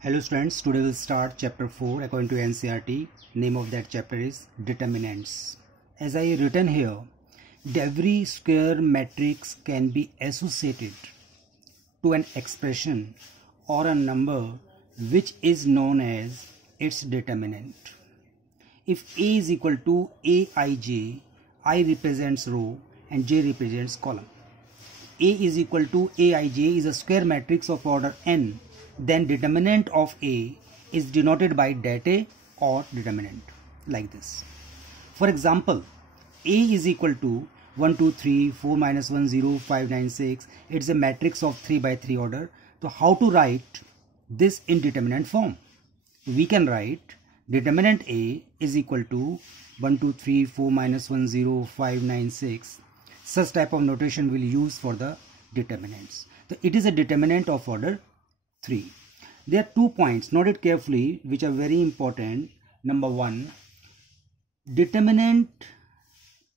Hello students, today we'll start chapter 4 according to NCERT. Name of that chapter is determinants. As I written here, every square matrix can be associated to an expression or a number which is known as its determinant. If A is equal to Aij, I represents row and J represents column. A is equal to Aij is a square matrix of order n, then determinant of A is denoted by det A or determinant like this. For example, A is equal to 1, 2, 3, 4, minus 1, 0, 5, 9, 6. It's a matrix of 3 by 3 order. So how to write this in determinant form? We can write determinant A is equal to 1, 2, 3, 4, minus 1, 0, 5, 9, 6. Such type of notation we'll use for the determinants. So it is a determinant of order 3. There are 2 points, note it carefully, which are very important. Number 1, determinant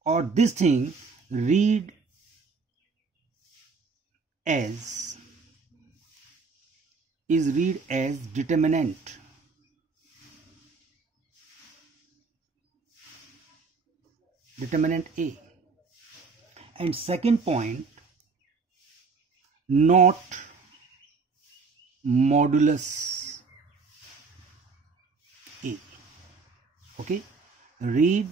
or this thing read as determinant. Determinant A. And second point, not modulus A. Okay, read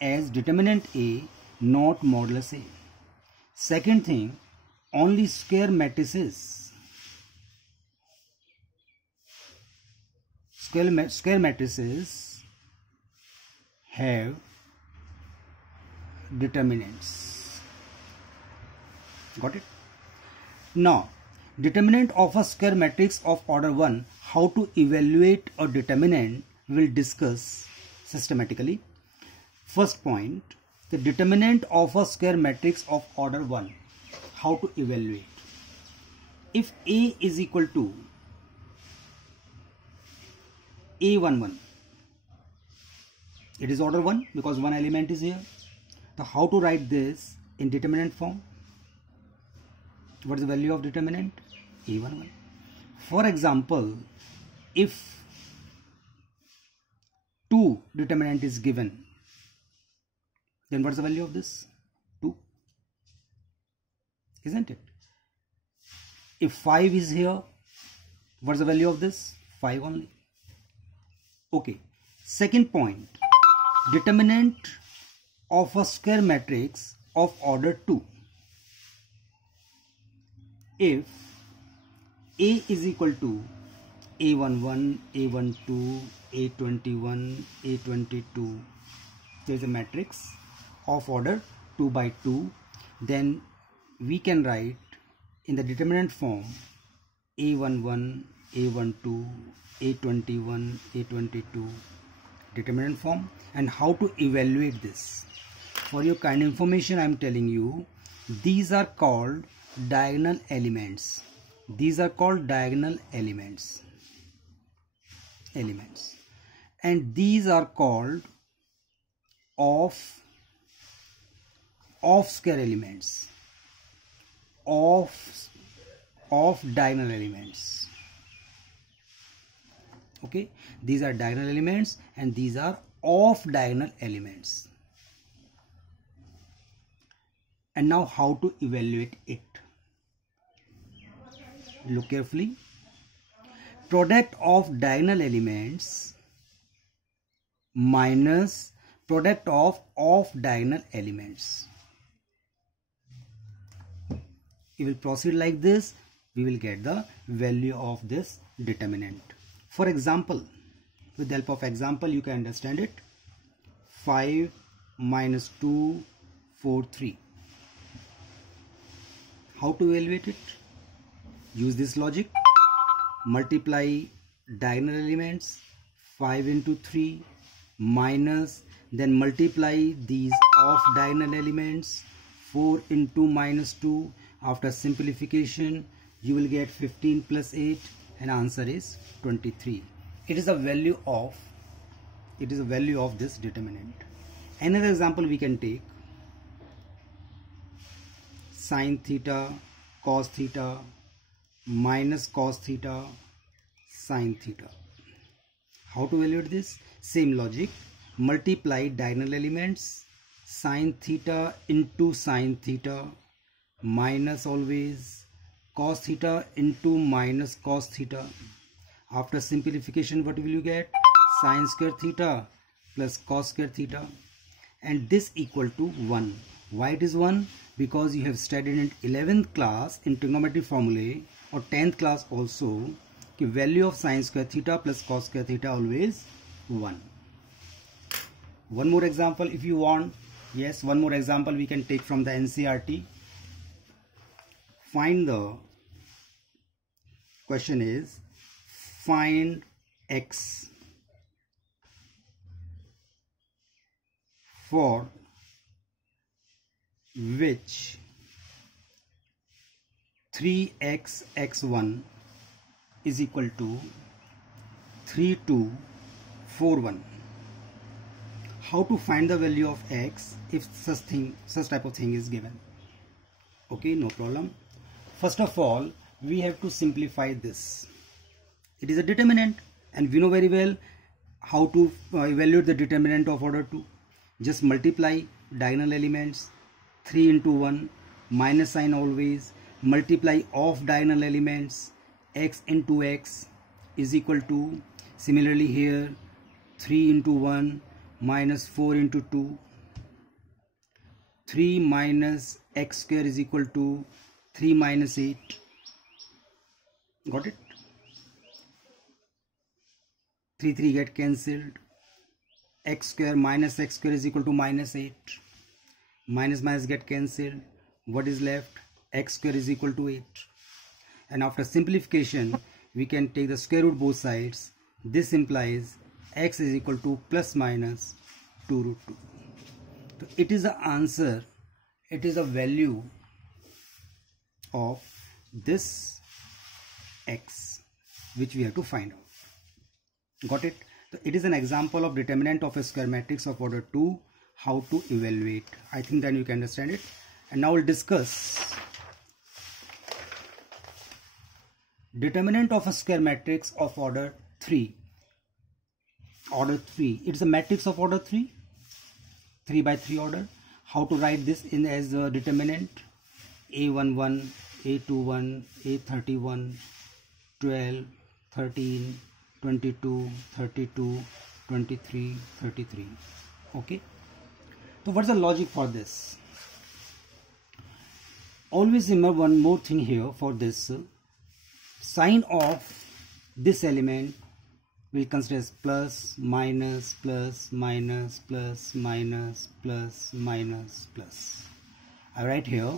as determinant A, not modulus A. Second thing, only square matrices have determinants. Got it? Now, determinant of a square matrix of order 1, how to evaluate a determinant we'll discuss systematically. First point, the determinant of a square matrix of order 1, how to evaluate. If A is equal to A11, it is order 1 because one element is here. So how to write this in determinant form? What is the value of determinant? A11. For example, if 2 determinant is given, then what is the value of this? 2. Isn't it? If 5 is here, what is the value of this? 5 only. Okay. Second point, determinant of a square matrix of order 2. If A is equal to A11, A12, A21, A22, there is a matrix of order 2 by 2, then we can write in the determinant form A11, A12, A21, A22 determinant form. And how to evaluate this? For your kind information, I am telling you, these are called diagonal elements. These are called diagonal elements. And these are called off square elements. Off diagonal elements. Okay, these are diagonal elements and these are off diagonal elements. And now how to evaluate it? Look carefully. Product of diagonal elements minus product of off diagonal elements. We will proceed like this. We will get the value of this determinant. For example, with the help of example, you can understand it. 5 minus 2, 4, 3. How to evaluate it? Use this logic. Multiply diagonal elements 5 into 3 minus, then multiply these off diagonal elements 4 into minus 2. After simplification, you will get 15 plus 8 and answer is 23. It is a value of this determinant. Another example we can take: sine theta, cos theta, minus cos theta, sine theta. How to evaluate this? Same logic. Multiply diagonal elements, sine theta into sine theta, minus always cos theta into minus cos theta. After simplification, what will you get? Sine square theta plus cos square theta, and this equal to 1. Why it is 1? Because you have studied in 11th class in trigonometry formulae, or 10th class also, the value of sine square theta plus cos square theta always 1. One more example if you want. Yes, one more example we can take from the NCERT. Find the question is, find x for which 3x x1 is equal to 3241. How to find the value of x if such type of thing is given? Okay, no problem. First of all, we have to simplify this. It is a determinant, and we know very well how to evaluate the determinant of order 2. Just multiply diagonal elements, 3 into 1, minus sign always, multiply of diagonal elements, x into x is equal to, similarly here, 3 into 1 minus 4 into 2, 3 minus x square is equal to 3 minus 8. Got it? 3 get cancelled. X square minus x square is equal to minus 8. Minus minus get cancelled. What is left? X square is equal to 8. And after simplification, we can take the square root both sides. This implies x is equal to plus minus 2 root 2. So it is the answer. It is a value of this x which we have to find out. Got it? So it is an example of determinant of a square matrix of order 2, how to evaluate. I think then you can understand it. And now we'll discuss determinant of a square matrix of order 3. Order 3. It's a matrix of order 3. 3 by 3 order. How to write this in as a determinant? A11, A21, A31, 12, 13, 22, 32, 23, 33. Okay. So what's the logic for this? Always remember one more thing here for this. Sign of this element we'll consider as plus, minus, plus, minus, plus, minus, plus, minus, plus. I write here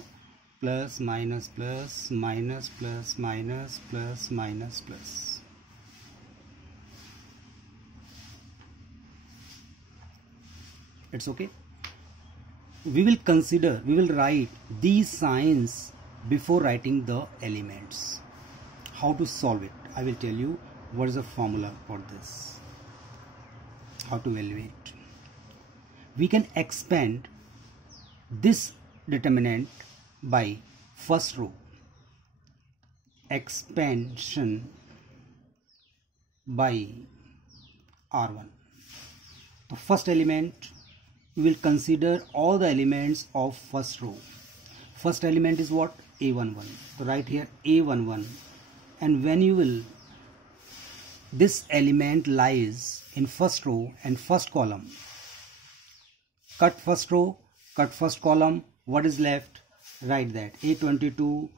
plus, minus, plus, minus, plus, minus, plus, minus, plus. It's okay. We will write these signs before writing the elements. How to solve it? I will tell you what is the formula for this. How to evaluate. We can expand this determinant by first row. Expansion by R1. The first element, we will consider all the elements of first row. First element is what? A11. So write here A11, and when you will, this element lies in first row and first column. Cut first row, cut first column. What is left? Write that A22,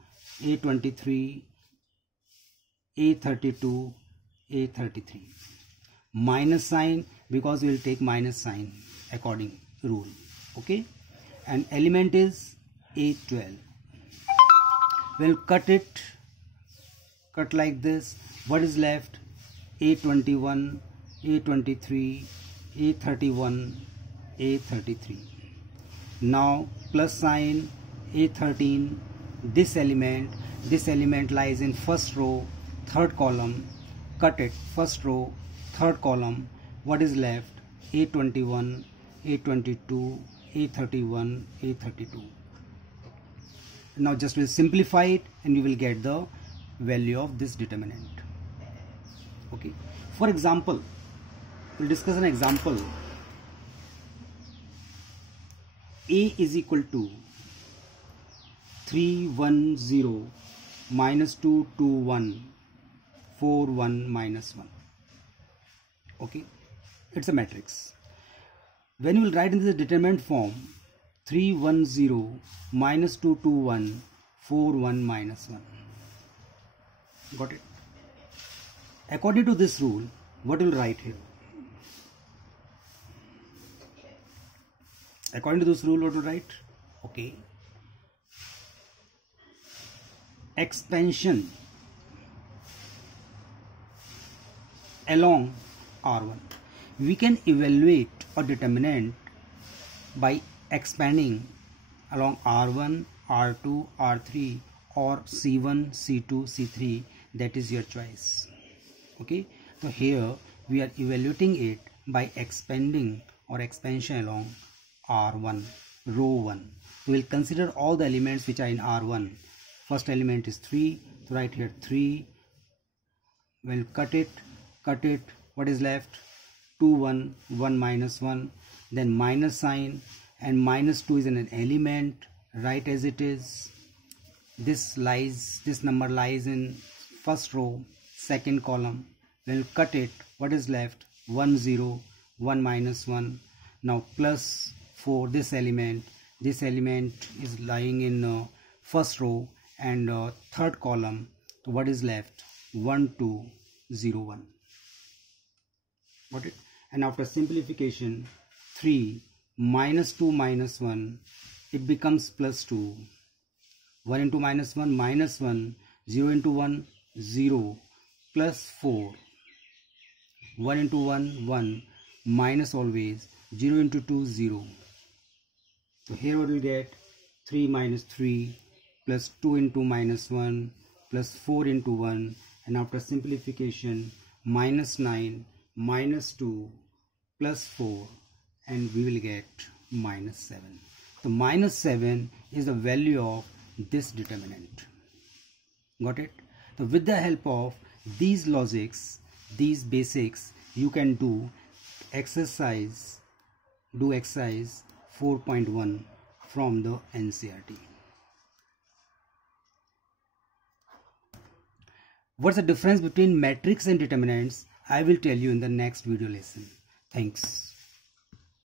A23, A32, A33. Minus sign, because we will take minus sign according rule. Okay, and element is A12. We'll cut it, cut like this. What is left? A21, A23, A31, A33. Now plus sign A13. This element lies in first row, third column. Cut it, first row, third column. What is left? A21, A22, A31, A32. Now just will simplify it and you will get the value of this determinant. Okay, for example, we'll discuss an example. A is equal to 310 minus 221 41 minus 1. Okay, it's a matrix. When you will write in the determinant form, 310 minus 221 41 minus 1. Got it? According to this rule, what will write here? According to this rule, what will write? Okay. Expansion along R1. We can evaluate a determinant by expanding along R1, R2, R3 or C1, C2, C3. That is your choice. Okay. So here we are evaluating it by expanding or expansion along R1, row 1. We will consider all the elements which are in R1. First element is 3. So right here 3. We'll cut it. What is left? 2, 1, 1 minus 1. Then minus sign, and minus 2 is an element. Right as it is. This number lies in first row, second column. We'll cut it. What is left? 1, 0, 1 minus 1. Now plus 4, this element is lying in first row and third column. So what is left? 1, 2, 0, 1. Got it? And after simplification, 3 minus 2 minus 1, it becomes plus 2. 1 into minus 1, minus 1. 0 into 1, 0. Plus 4. 1 into 1, 1. Minus always. 0 into 2, 0. So here what we get? 3 minus 3 plus 2 into minus 1 plus 4 into 1, and after simplification minus 9 minus 2 plus 4, and we will get minus 7. So minus 7 is the value of this determinant. Got it? So with the help of these logics, these basics, you can do exercise 4.1 from the NCERT. What's the difference between matrix and determinants? I will tell you in the next video lesson. Thanks.